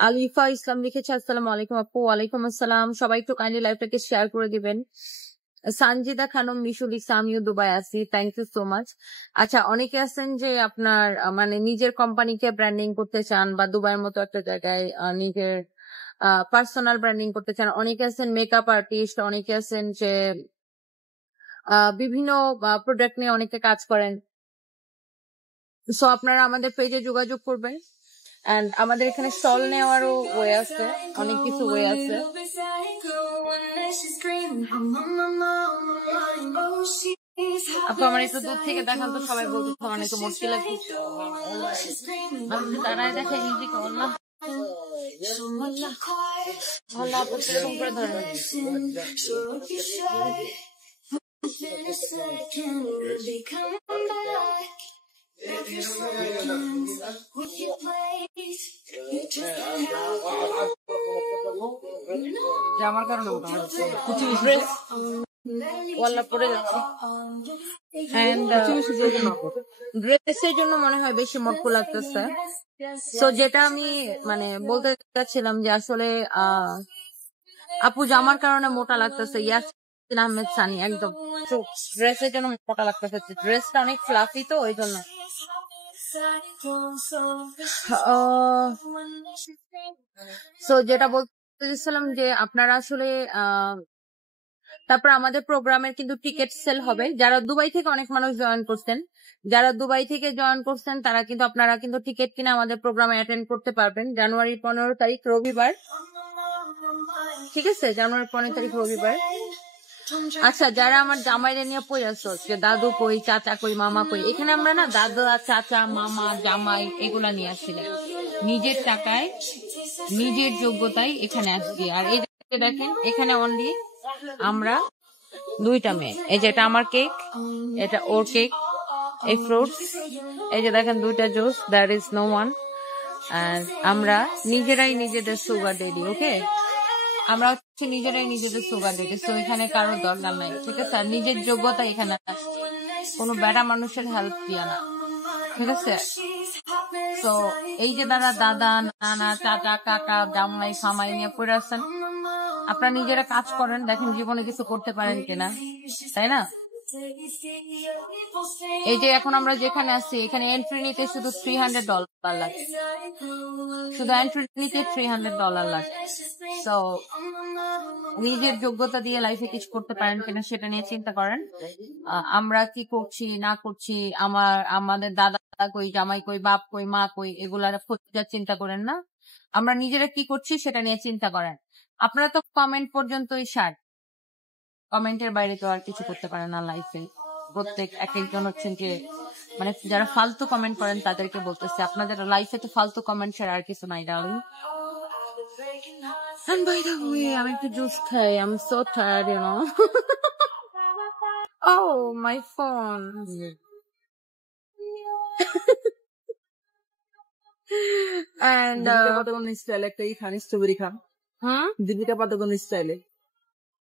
আলিফা ইসলাম লিখেছে, আসসালামু আলাইকুম আপু। ওয়ালাইকুম আসসালাম। সবাই একটু কাইন্ডলি লাইভটাকে শেয়ার করে দিবেন। সানজিদা খানম মিশুল ইসলাম, আমিও দুবাই আছি, থ্যাংক ইউ সো মাচ। আচ্ছা, অনেকে আছেন যে আপনার মানে নিজের কোম্পানিকে ব্র্যান্ডিং করতে চান বা দুবাইয়ের মতো একটা জায়গায় নিজের পার্সোনাল ব্র্যান্ডিং করতে চান। অনেকে আছেন মেকআপ আর্টিস্ট, অনেকে আছেন যে বিভিন্ন প্রোডাক্ট নিয়ে অনেকে কাজ করেন। সো আপনারা আমাদের পেজে যোগাযোগ করবেন। এন্ড আমাদের এখানে স্টল নেওয়ারও ওয়ে আছে, অনেক কিছু ওয়ে আছে। আপু আমার একটু দূর থেকে দেখান তো, সবাই বলতে আমার একটু মুশকিল লাগছে। তারাই দেখে নিজেকে আল্লাহ আল্লাহ আপু সেরকম করে ধরেন। আমার কারণে পড়ে যাচ্ছে। ড্রেসের জন্য মনে হয় বেশি মটকু লাগতেছে। তো যেটা আমি মানে বলতে চাচ্ছিলাম যে আসলে আপু জামার কারণে মোটা লাগতেছে। ইয়াসিন আহমেদ সানি একদম ড্রেসের জন্য মোটা লাগতেছে। ড্রেসটা অনেক ফ্লাফি তো ওই জন্য। সো যেটা বলতে চাচ্ছিলাম যে আপনারা আসলে তারপর আমাদের প্রোগ্রামের কিন্তু টিকিট সেল হবে। যারা দুবাই থেকে অনেক মানুষ জয়েন করছেন, যারা দুবাই থেকে জয়েন করছেন তারা কিন্তু আপনারা কিন্তু টিকিট কিনে আমাদের প্রোগ্রামে অ্যাটেন্ড করতে পারবেন। জানুয়ারি 15 তারিখ রবিবার, ঠিক আছে? জানুয়ারি 15 তারিখ রবিবার। আচ্ছা, যারা আমার জামাইরে নিয়ে পই আসো যে দাদু কই, চাচা কই, মামা কই, এখানে আমরা না দাদু চাচা মামা জামাই এগুলা নিয়ে আসছিলাম নিজের টাকায় নিজের যোগ্যতায় এখানে আসছি। আর এই দেখেন এখানে অনলি আমরা দুইটা মেয়ে, এই যে এটা আমার কেক, এটা ওর কেক, এই ফ্রুটস, এই যে দেখেন দুইটা juice, that is no one. And আমরা নিজেরাই নিজেদের সুগার ডেডি, ওকে? আমরা হচ্ছে নিজেরাই নিজেদের সুগার ডেডি। সো এখানে কারোর দরকার নাই, ঠিক আছে? আর নিজের যোগ্যতা এখানে কোনো বেড়া মানুষের হেল্প দিয়া না, ঠিক আছে? তো এই যে দাদা নানা চাচা কাকা জামাই ফামাই নিয়ে পড়ে আসছেন, আপনারা নিজেরা কাজ করেন, দেখেন জীবনে কিছু করতে পারেন কিনা, তাই না? এই যে এখন আমরা যেখানে আছি এখানে এন্ট্রি নিতে শুধু $300 লাগে, শুধু এন্ট্রি নিতে $300 লাগে। তো নিজের যোগ্যতা দিয়ে লাইফে কিছু করতে পারেন কিনা সেটা নিয়ে চিন্তা করেন। আমরা কি করছি না করছি, আমাদের দাদা কই, জামাই কই, বাপ কই, মা কই, এগুলার খোঁজার চিন্তা করেন না। আমরা নিজেরা কি করছি সেটা নিয়ে চিন্তা করেন। আপনারা তো কমেন্ট পর্যন্তই সার, কমেন্টের বাইরে তো আর কিছু করতে পারে না লাইফে। প্রত্যেক এক একজন হচ্ছেন যে মানে যারা ফালতু কমেন্ট করেন তাদেরকে বলতেছে আপনাদের লাইফে তো ফালতু কমেন্ট ছাড়া আর কিছু নাই darling. And by the way, আমি একটু জুস খাই, I'm so tired, you know. Oh, my phone. And Deepika Padukone স্টাইলে একটা খান স্ট্রবেরি খান। দীপিকা পাদুকোন স্টাইলে